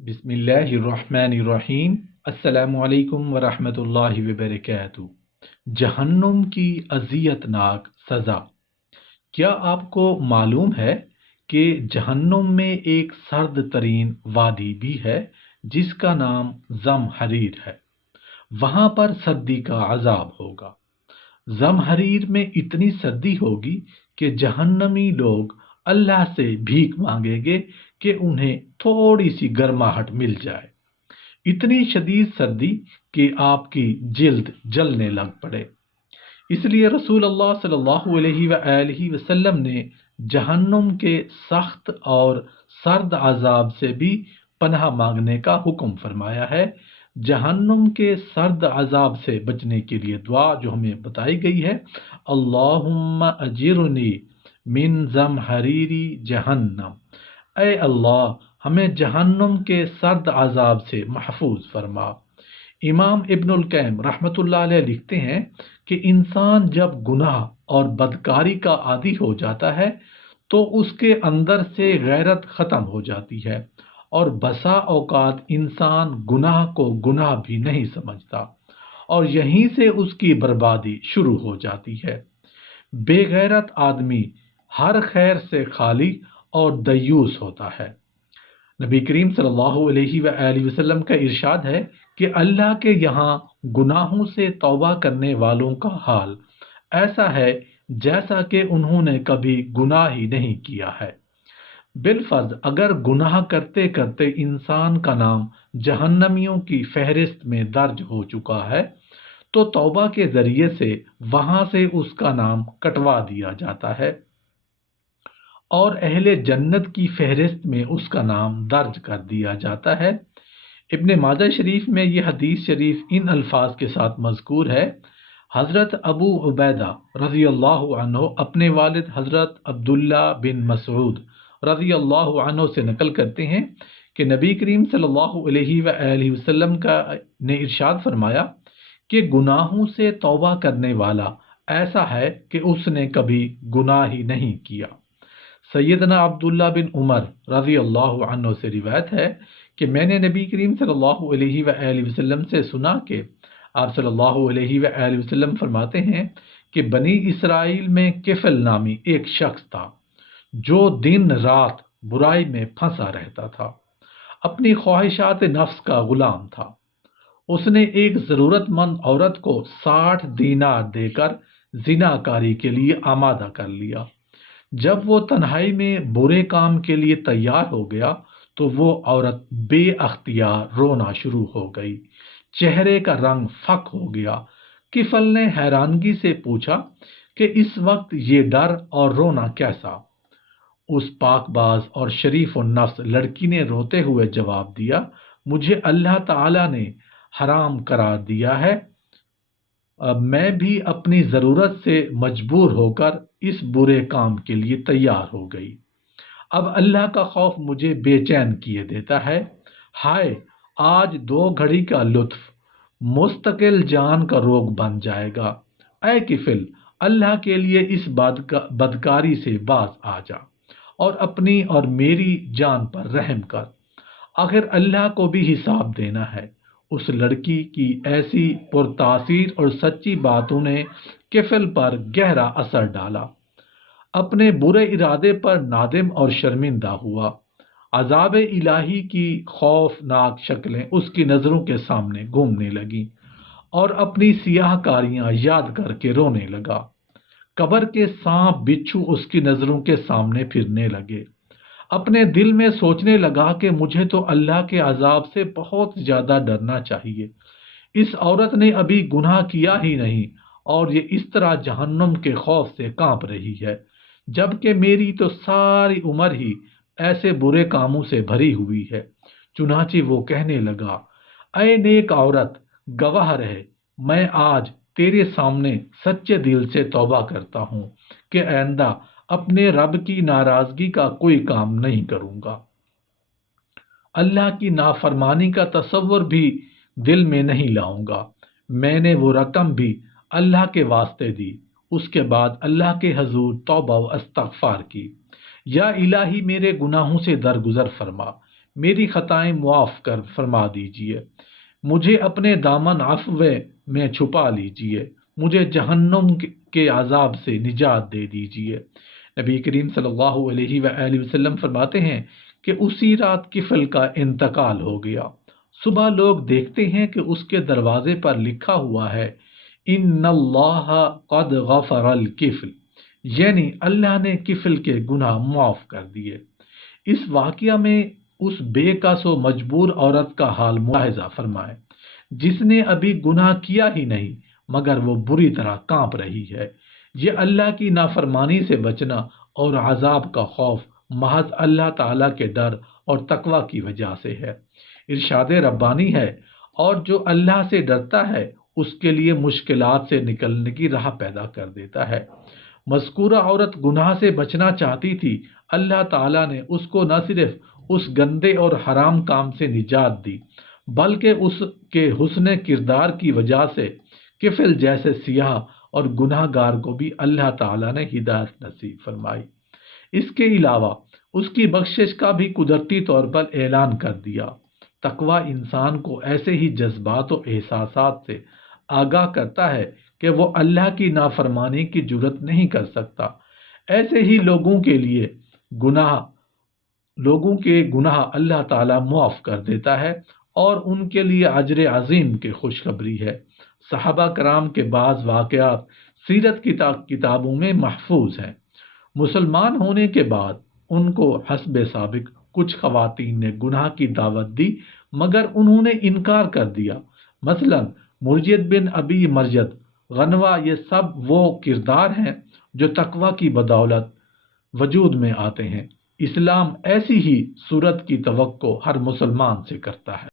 بسم اللہ الرحمن الرحیم۔ السلام علیکم ورحمۃ اللہ وبرکاتہ۔ جہنم کی اذیت ناک سزا۔ کیا آپ کو معلوم ہے کہ جہنم میں ایک سرد ترین وادی بھی ہے جس کا نام زمہریر ہے؟ وہاں پر سردی کا عذاب ہوگا۔ زمہریر میں اتنی سردی ہوگی کہ جہنمی لوگ اللہ سے بھیک مانگیں گے کہ انہیں تھوڑی سی گرماہٹ مل جائے۔ اتنی شدید سردی کہ آپ کی جلد جلنے لگ پڑے۔ اس لیے رسول اللہ صلی اللہ علیہ وآلہ وسلم نے جہنم کے سخت اور سرد عذاب سے بھی پناہ مانگنے کا حکم فرمایا ہے۔ جہنم کے سرد عذاب سے بچنے کے لیے دعا جو ہمیں بتائی گئی ہے، اللہم اجرنی من زمہریری جہنم، اے اللہ ہمیں جہنم کے سرد عذاب سے محفوظ فرما۔ امام ابن القیم رحمۃ اللہ علیہ لکھتے ہیں کہ انسان جب گناہ اور بدکاری کا عادی ہو جاتا ہے تو اس کے اندر سے غیرت ختم ہو جاتی ہے، اور بسا اوقات انسان گناہ کو گناہ بھی نہیں سمجھتا، اور یہیں سے اس کی بربادی شروع ہو جاتی ہے۔ بے غیرت آدمی ہر خیر سے خالی اور دیوس ہوتا ہے۔ نبی کریم صلی اللہ علیہ وآلہ وسلم کا ارشاد ہے کہ اللہ کے یہاں گناہوں سے توبہ کرنے والوں کا حال ایسا ہے جیسا کہ انہوں نے کبھی گناہ ہی نہیں کیا ہے۔ بالفرض اگر گناہ کرتے کرتے انسان کا نام جہنمیوں کی فہرست میں درج ہو چکا ہے تو توبہ کے ذریعے سے وہاں سے اس کا نام کٹوا دیا جاتا ہے اور اہل جنت کی فہرست میں اس کا نام درج کر دیا جاتا ہے۔ ابن ماجہ شریف میں یہ حدیث شریف ان الفاظ کے ساتھ مذکور ہے۔ حضرت ابو عبیدہ رضی اللہ عنہ اپنے والد حضرت عبداللہ بن مسعود رضی اللہ عنہ سے نقل کرتے ہیں کہ نبی کریم صلی اللہ علیہ وآلہ وسلم نے ارشاد فرمایا کہ گناہوں سے توبہ کرنے والا ایسا ہے کہ اس نے کبھی گناہ ہی نہیں کیا۔ سیدنا عبداللہ بن عمر رضی اللہ عنہ سے روایت ہے کہ میں نے نبی کریم صلی اللہ علیہ وآلہ وسلم سے سنا کہ آپ صلی اللہ علیہ وآلہ وسلم فرماتے ہیں کہ بنی اسرائیل میں کفل نامی ایک شخص تھا جو دن رات برائی میں پھنسا رہتا تھا، اپنی خواہشات نفس کا غلام تھا۔ اس نے ایک ضرورت مند عورت کو 60 دینار دے کر زنا کاری کے لیے آمادہ کر لیا۔ جب وہ تنہائی میں برے کام کے لیے تیار ہو گیا تو وہ عورت بے اختیار رونا شروع ہو گئی، چہرے کا رنگ فک ہو گیا۔ کفل نے حیرانگی سے پوچھا کہ اس وقت یہ ڈر اور رونا کیسا؟ اس پاک باز اور شریف النفس لڑکی نے روتے ہوئے جواب دیا، مجھے اللہ تعالی نے حرام قرار دیا ہے، میں بھی اپنی ضرورت سے مجبور ہو کر اس برے کام کے لیے تیار ہو گئی۔ اب اللہ کا خوف مجھے بے چین کیے دیتا ہے۔ ہائے، آج 2 گھڑی کا لطف مستقل جان کا روگ بن جائے گا۔ اے کفل، اللہ کے لیے اس بدکاری سے باز آ جا اور اپنی اور میری جان پر رحم کر، آخر اللہ کو بھی حساب دینا ہے۔ اس لڑکی کی ایسی پرتاثیر اور سچی باتوں نے کفل پر گہرا اثر ڈالا۔ اپنے برے ارادے پر نادم اور شرمندہ ہوا۔ عذاب الہی کی خوفناک شکلیں اس کی نظروں کے سامنے گھومنے لگیں اور اپنی سیاہ کاریاں یاد کر کے رونے لگا۔ قبر کے سانپ بچھو اس کی نظروں کے سامنے پھرنے لگے۔ اپنے دل میں سوچنے لگا کہ مجھے تو اللہ کے عذاب سے بہت زیادہ ڈرنا چاہیے۔ اس عورت نے ابھی گناہ کیا ہی نہیں اور یہ اس طرح جہنم کے خوف سے کانپ رہی ہے، جبکہ میری تو ساری عمر ہی ایسے برے کاموں سے بھری ہوئی ہے۔ چنانچہ وہ کہنے لگا، اے نیک عورت، گواہ رہے، میں آج تیرے سامنے سچے دل سے توبہ کرتا ہوں کہ آئندہ اپنے رب کی ناراضگی کا کوئی کام نہیں کروں گا۔ اللہ کی نافرمانی کا تصور بھی دل میں نہیں لاؤں گا۔ میں نے وہ رقم بھی اللہ کے واسطے دی۔ اس کے بعد اللہ کے حضور توبہ و استغفار کی، یا الہی میرے گناہوں سے درگزر فرما، میری خطائیں معاف کر فرما دیجئے، مجھے اپنے دامن عفو میں چھپا لیجئے، مجھے جہنم کے عذاب سے نجات دے دیجئے۔ نبی کریم صلی اللہ علیہ وآلہ وسلم فرماتے ہیں کہ اسی رات کفل کا انتقال ہو گیا۔ صبح لوگ دیکھتے ہیں کہ اس کے دروازے پر لکھا ہوا ہے ان اللہ قد غفر الکفل، یعنی اللہ نے کفل کے گناہ معاف کر دیے۔ اس واقعہ میں اس بے کس و مجبور عورت کا حال ملاحظہ فرمائیں جس نے ابھی گناہ کیا ہی نہیں مگر وہ بری طرح کانپ رہی ہے۔ یہ اللہ کی نافرمانی سے بچنا اور عذاب کا خوف محض اللہ تعالیٰ کے ڈر اور تقوی کی وجہ سے ہے۔ ارشاد ربانی ہے، اور جو اللہ سے ڈرتا ہے اس کے لیے مشکلات سے نکلنے کی راہ پیدا کر دیتا ہے۔ مذکورہ عورت گناہ سے بچنا چاہتی تھی، اللہ تعالیٰ نے اس کو نہ صرف اس گندے اور حرام کام سے نجات دی بلکہ اس کے حسن کردار کی وجہ سے کفل جیسے سیاہ اور گناہ گار کو بھی اللہ تعالیٰ نے ہدایت نصیب فرمائی۔ اس کے علاوہ اس کی بخشش کا بھی قدرتی طور پر اعلان کر دیا۔ تقوی انسان کو ایسے ہی جذبات و احساسات سے آگاہ کرتا ہے کہ وہ اللہ کی نافرمانی کی جرت نہیں کر سکتا۔ ایسے ہی لوگوں کے گناہ اللہ تعالیٰ معاف کر دیتا ہے اور ان کے لیے اجر عظیم کی خوشخبری ہے۔ صحابہ کرام کے بعض واقعات سیرت کی کتابوں میں محفوظ ہیں۔ مسلمان ہونے کے بعد ان کو حسب سابق کچھ خواتین نے گناہ کی دعوت دی مگر انہوں نے انکار کر دیا۔ مثلا مرجد بن ابی مرجد، غنوہ، یہ سب وہ کردار ہیں جو تقوی کی بدولت وجود میں آتے ہیں۔ اسلام ایسی ہی صورت کی توقع ہر مسلمان سے کرتا ہے۔